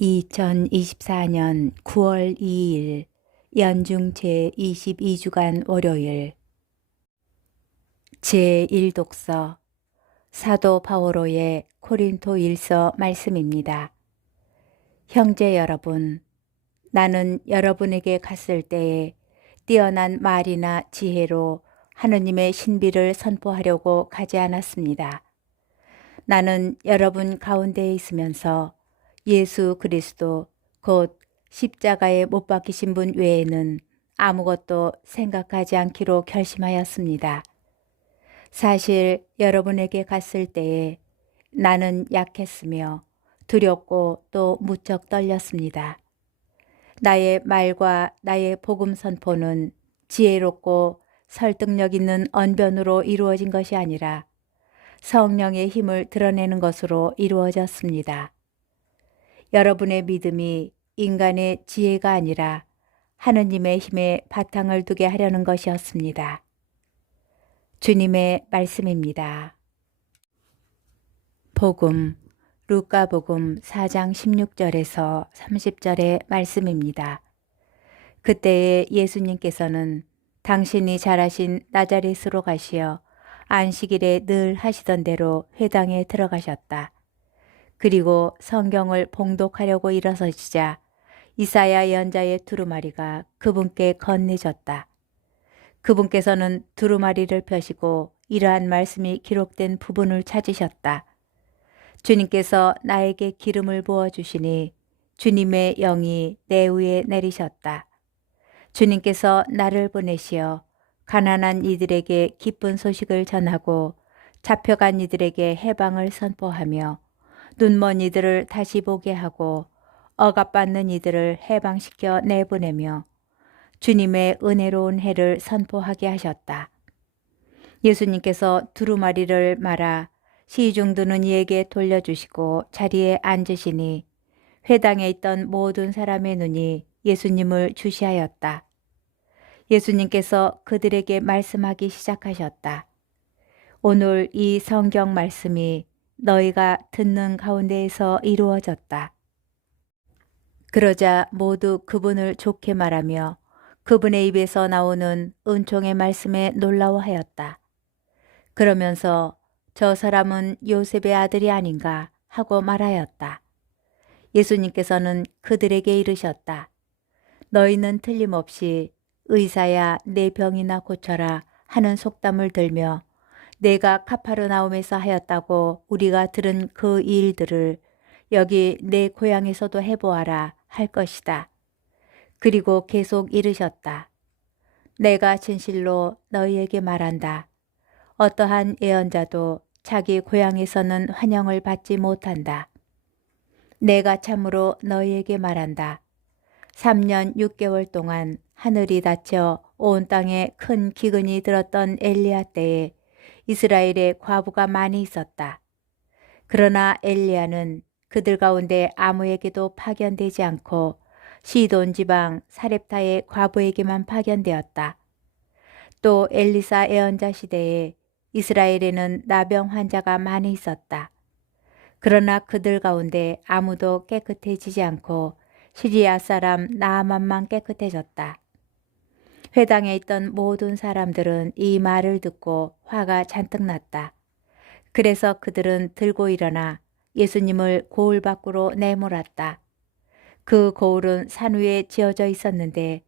2024년 9월 2일 연중 제22주간 월요일 제1독서 사도 바오로의 코린토 일서 말씀입니다. 형제 여러분, 나는 여러분에게 갔을 때에 뛰어난 말이나 지혜로 하느님의 신비를 선포하려고 가지 않았습니다. 나는 여러분 가운데에 있으면서 예수 그리스도 곧 십자가에 못 박히신 분 외에는 아무것도 생각하지 않기로 결심하였습니다. 사실 여러분에게 갔을 때에 나는 약했으며 두렵고 또 무척 떨렸습니다. 나의 말과 나의 복음 선포는 지혜롭고 설득력 있는 언변으로 이루어진 것이 아니라 성령의 힘을 드러내는 것으로 이루어졌습니다. 여러분의 믿음이 인간의 지혜가 아니라 하느님의 힘에 바탕을 두게 하려는 것이었습니다. 주님의 말씀입니다. 복음, 루카복음 4장 16절에서 30절의 말씀입니다. 그때에 예수님께서는 당신이 잘하신 나자렛으로 가시어 안식일에 늘 하시던 대로 회당에 들어가셨다. 그리고 성경을 봉독하려고 일어서시자 이사야 예언자의 두루마리가 그분께 건네졌다. 그분께서는 두루마리를 펴시고 이러한 말씀이 기록된 부분을 찾으셨다. 주님께서 나에게 기름을 부어주시니 주님의 영이 내 위에 내리셨다. 주님께서 나를 보내시어 가난한 이들에게 기쁜 소식을 전하고 잡혀간 이들에게 해방을 선포하며 눈먼 이들을 다시 보게 하고 억압받는 이들을 해방시켜 내보내며 주님의 은혜로운 해를 선포하게 하셨다. 예수님께서 두루마리를 말아 시중 드는 이에게 돌려주시고 자리에 앉으시니 회당에 있던 모든 사람의 눈이 예수님을 주시하였다. 예수님께서 그들에게 말씀하기 시작하셨다. 오늘 이 성경 말씀이 너희가 듣는 가운데에서 이루어졌다. 그러자 모두 그분을 좋게 말하며 그분의 입에서 나오는 은총의 말씀에 놀라워하였다. 그러면서 저 사람은 요셉의 아들이 아닌가 하고 말하였다. 예수님께서는 그들에게 이르셨다. 너희는 틀림없이 의사야 내 병이나 고쳐라 하는 속담을 들며 내가 카파르나움에서 하였다고 우리가 들은 그 일들을 여기 내 고향에서도 해보아라 할 것이다. 그리고 계속 이르셨다. 내가 진실로 너희에게 말한다. 어떠한 예언자도 자기 고향에서는 환영을 받지 못한다. 내가 참으로 너희에게 말한다. 3년 6개월 동안 하늘이 닫혀 온 땅에 큰 기근이 들었던 엘리야 때에 이스라엘에 과부가 많이 있었다. 그러나 엘리야는 그들 가운데 아무에게도 파견되지 않고 시돈 지방 사렙타의 과부에게만 파견되었다. 또 엘리사 예언자 시대에 이스라엘에는 나병 환자가 많이 있었다. 그러나 그들 가운데 아무도 깨끗해지지 않고 시리아 사람 나아만만 깨끗해졌다. 회당에 있던 모든 사람들은 이 말을 듣고 화가 잔뜩 났다. 그래서 그들은 들고 일어나 예수님을 고을 밖으로 내몰았다. 그 고을은 산 위에 지어져 있었는데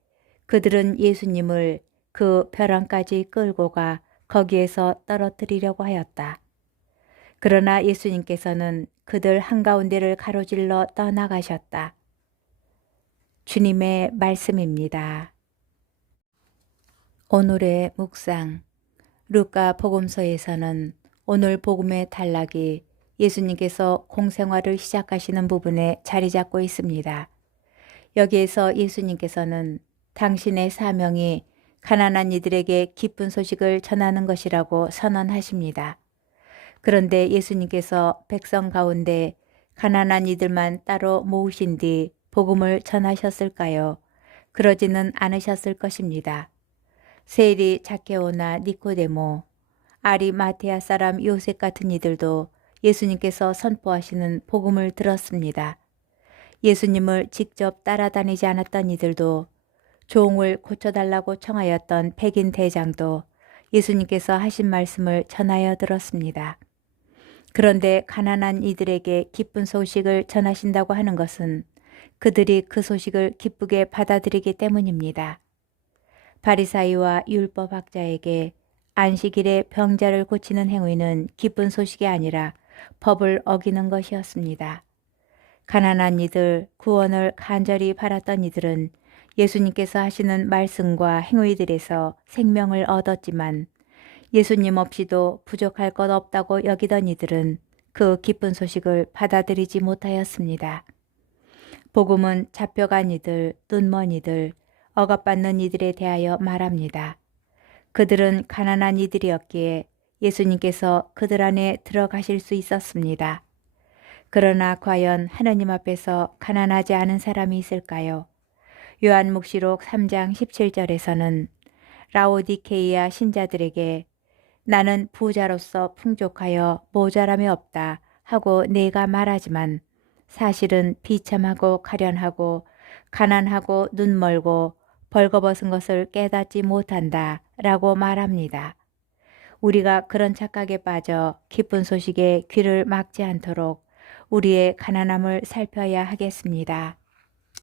그들은 예수님을 그 벼랑까지 끌고 가 거기에서 떨어뜨리려고 하였다. 그러나 예수님께서는 그들 한가운데를 가로질러 떠나가셨다. 주님의 말씀입니다. 오늘의 묵상 루카 복음서에서는 오늘 복음의 단락이 예수님께서 공생활을 시작하시는 부분에 자리 잡고 있습니다. 여기에서 예수님께서는 당신의 사명이 가난한 이들에게 기쁜 소식을 전하는 것이라고 선언하십니다. 그런데 예수님께서 백성 가운데 가난한 이들만 따로 모으신 뒤 복음을 전하셨을까요? 그러지는 않으셨을 것입니다. 세리 자케오나 니코데모, 아리마테아 사람 요셉 같은 이들도 예수님께서 선포하시는 복음을 들었습니다. 예수님을 직접 따라다니지 않았던 이들도, 종을 고쳐달라고 청하였던 백인 대장도 예수님께서 하신 말씀을 전하여 들었습니다. 그런데 가난한 이들에게 기쁜 소식을 전하신다고 하는 것은 그들이 그 소식을 기쁘게 받아들이기 때문입니다. 바리사이와 율법학자에게 안식일에 병자를 고치는 행위는 기쁜 소식이 아니라 법을 어기는 것이었습니다. 가난한 이들, 구원을 간절히 바랐던 이들은 예수님께서 하시는 말씀과 행위들에서 생명을 얻었지만, 예수님 없이도 부족할 것 없다고 여기던 이들은 그 기쁜 소식을 받아들이지 못하였습니다. 복음은 잡혀간 이들, 눈먼 이들, 억압받는 이들에 대하여 말합니다. 그들은 가난한 이들이었기에 예수님께서 그들 안에 들어가실 수 있었습니다. 그러나 과연 하나님 앞에서 가난하지 않은 사람이 있을까요? 요한묵시록 3장 17절에서는 라오디케이아 신자들에게 나는 부자로서 풍족하여 모자람이 없다 하고 내가 말하지만 사실은 비참하고 가련하고 가난하고 눈멀고 벌거벗은 것을 깨닫지 못한다 라고 말합니다. 우리가 그런 착각에 빠져 기쁜 소식에 귀를 막지 않도록 우리의 가난함을 살펴야 하겠습니다.